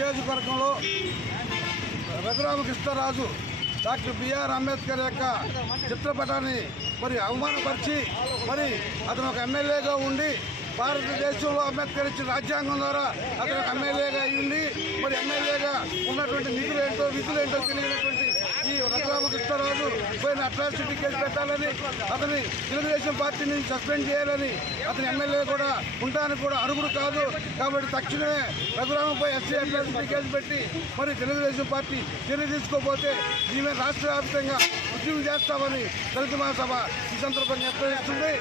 నియోజకవర్గంలో Raghuramakrishnaraju doctor BR Ambedkar యొక్క చిత్రపటాన్ని మరి అవమానపరిచి మరి అతను ఒక ఎమ్మెల్యేగా ఉండి భారతదేశంలో అంబేద్కర్ ఇచ్చిన రాజ్యాంగం ద్వారా అతను ఒక ఎమ్మెల్యేగా అయ్యింది మరి ఎమ్మెల్యేగా ఉన్నటువంటి నిధులు ఏంటో విధులు ఏంటో తెలియనటువంటి ఈ రఘురామకృష్ణరాజు పోయిన అట్రాసిటీ కేసు పెట్టాలని అతని తెలుగుదేశం పార్టీ నుంచి సస్పెండ్ చేయాలని అతని ఎమ్మెల్యే కూడా ఉంటానని కూడా అరుగుడు కాదు. కాబట్టి తక్షణమే రఘురామపై ఎస్సీ అట్రాసిటీ కేసు పెట్టి మరి తెలుగుదేశం పార్టీ చర్య తీసుకోకపోతే ఈమె రాష్ట్ర వ్యాప్తంగా ఉద్యమం చేస్తామని దళిత మహాసభ ఈ సందర్భంగా నిర్ణయిస్తుంది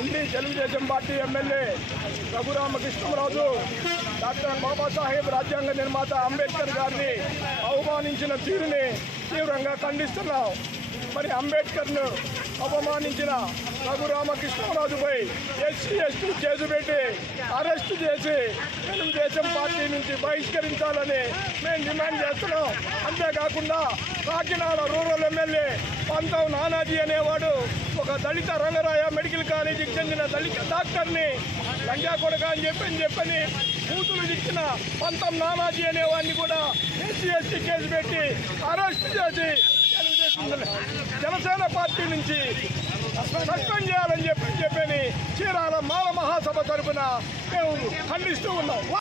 ఉండి Telugu Desam party MLA Raghurama Krishna Raju doctor Babasaheb రాజ్యాంగ నిర్మాత అంబేద్కర్ గారిని అవమానించిన తీరుని తీవ్రంగా ఖండిస్తున్నాం. మరి అంబేద్కర్ను అవమానించిన రఘురామకృష్ణరాజుపై ఎస్సీ ఎస్టీ కేసు పెట్టి అరెస్టు చేసి తెలుగుదేశం పార్టీ నుంచి బహిష్కరించాలని మేము డిమాండ్ చేస్తున్నాం. అంతేకాకుండా కాకినాడ రూరల్ ఎమ్మెల్యే పంతం నానాజీ అనేవాడు ఒక దళిత రంగరాయ మెడికల్ కాలేజీకి చెందిన దళిత డాక్టర్ని లంజా కొడక అని చెప్పని చెప్పని కూతురు ఇచ్చిన పంతం నానాజీ అనేవాడిని కూడా ఎస్సీ ఎస్టీ కేసు పెట్టి అరెస్ట్ చేసి జనసేన పార్టీ నుంచి సస్పెండ్ చేయాలని చెప్పి చెప్పని చీరాల మాల మహాసభ తరపున మేము ఖండిస్తూ ఉన్నాం.